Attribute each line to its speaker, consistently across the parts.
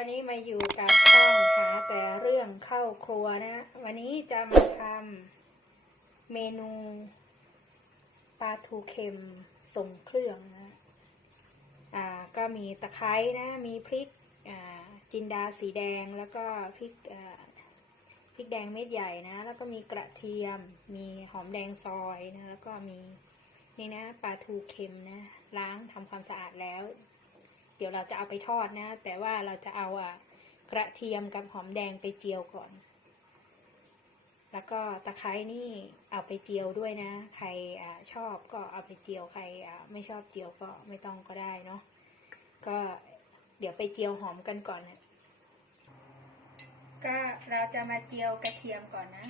Speaker 1: วันนี้มาอยู่กับช่องหาแต่เรื่องเข้าครัวนะ วันนี้จะมาทำเมนูปลาทูเค็มส่งเครื่องนะ อ่า ก็มีตะไคร้นะ มีพริก อ่า จินดาสีแดง แล้วก็พริก อ่า พริกแดงเม็ดใหญ่นะ แล้วก็มีกระเทียม มีหอมแดงซอยนะ แล้วก็มีนี่นะปลาทูเค็มนะ ล้างทำความสะอาดแล้ว เดี๋ยวเราจะเอาไปทอดนะ แต่ว่าเราจะเอาอะกระเทียมกับหอมแดงไปเจียวก่อน แล้วก็ตะไคร้นี่เอาไปเจียวด้วยนะ ใครอ่าชอบก็เอาไปเจียว ใครอ่าไม่ชอบเจียวก็ไม่ต้องก็ได้เนาะ ก็เดี๋ยวไปเจียวหอมกันก่อนนะก็เราจะมาเจียวกระเทียมก่อนนะ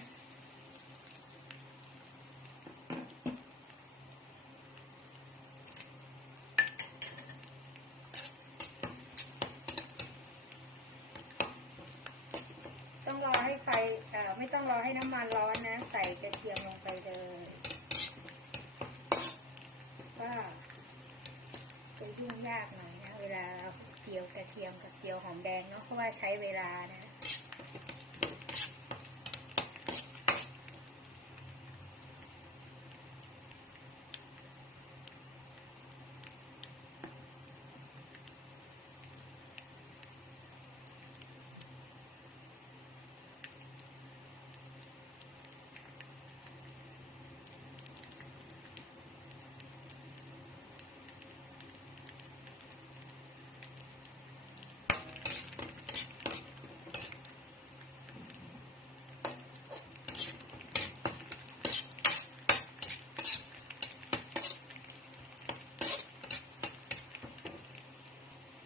Speaker 1: รอให้ไฟไม่ต้องรอให้น้ำมันร้อนนะ ใส่กระเทียมลงไปเลยก็จะยุ่งยากหน่อยนะ เวลาเจียวกระเทียมกับเจียวหอมแดงเนาะเพราะว่าใช้เวลานะ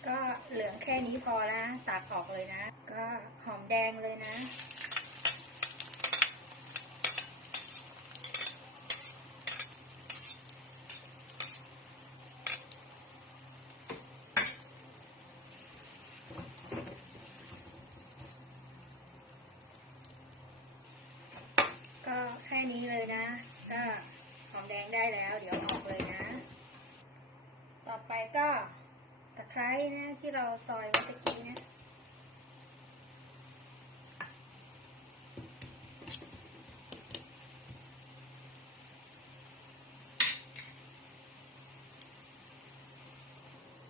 Speaker 1: ก็เหลืองแค่นี้ พอนะตักออกเลยนะ ก็หอมแดงเลยนะก็แค่นี้เลยนะ ก็หอมแดงได้แล้ว เดี๋ยวออกเลยนะ ต่อไปก็ ไคร้นะที่เราซอยไว้ตะกี้นะ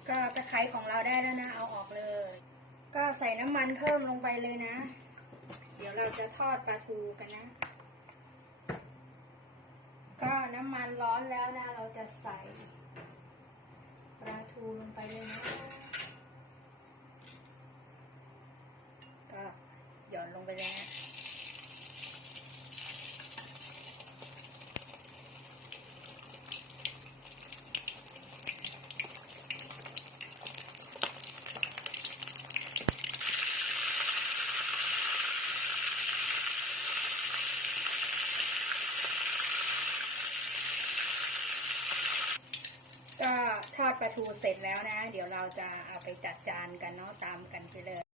Speaker 1: ก็ตะไคร้ของเราได้แล้วนะ เอาออกเลย ก็ใส่น้ำมันเพิ่มลงไปเลยนะ เดี๋ยวเราจะทอดปลาทูกันนะ ก็น้ำมันร้อนแล้วนะ เราจะใส่ ปลาทูลงไปเลยนะ ก็ หย่อนลงไปเลยนะก็ทอดปลาทูเสร็จแล้วนะ เดี๋ยวเราจะเอาไปจัดจานกันเนาะตามกันไปเลย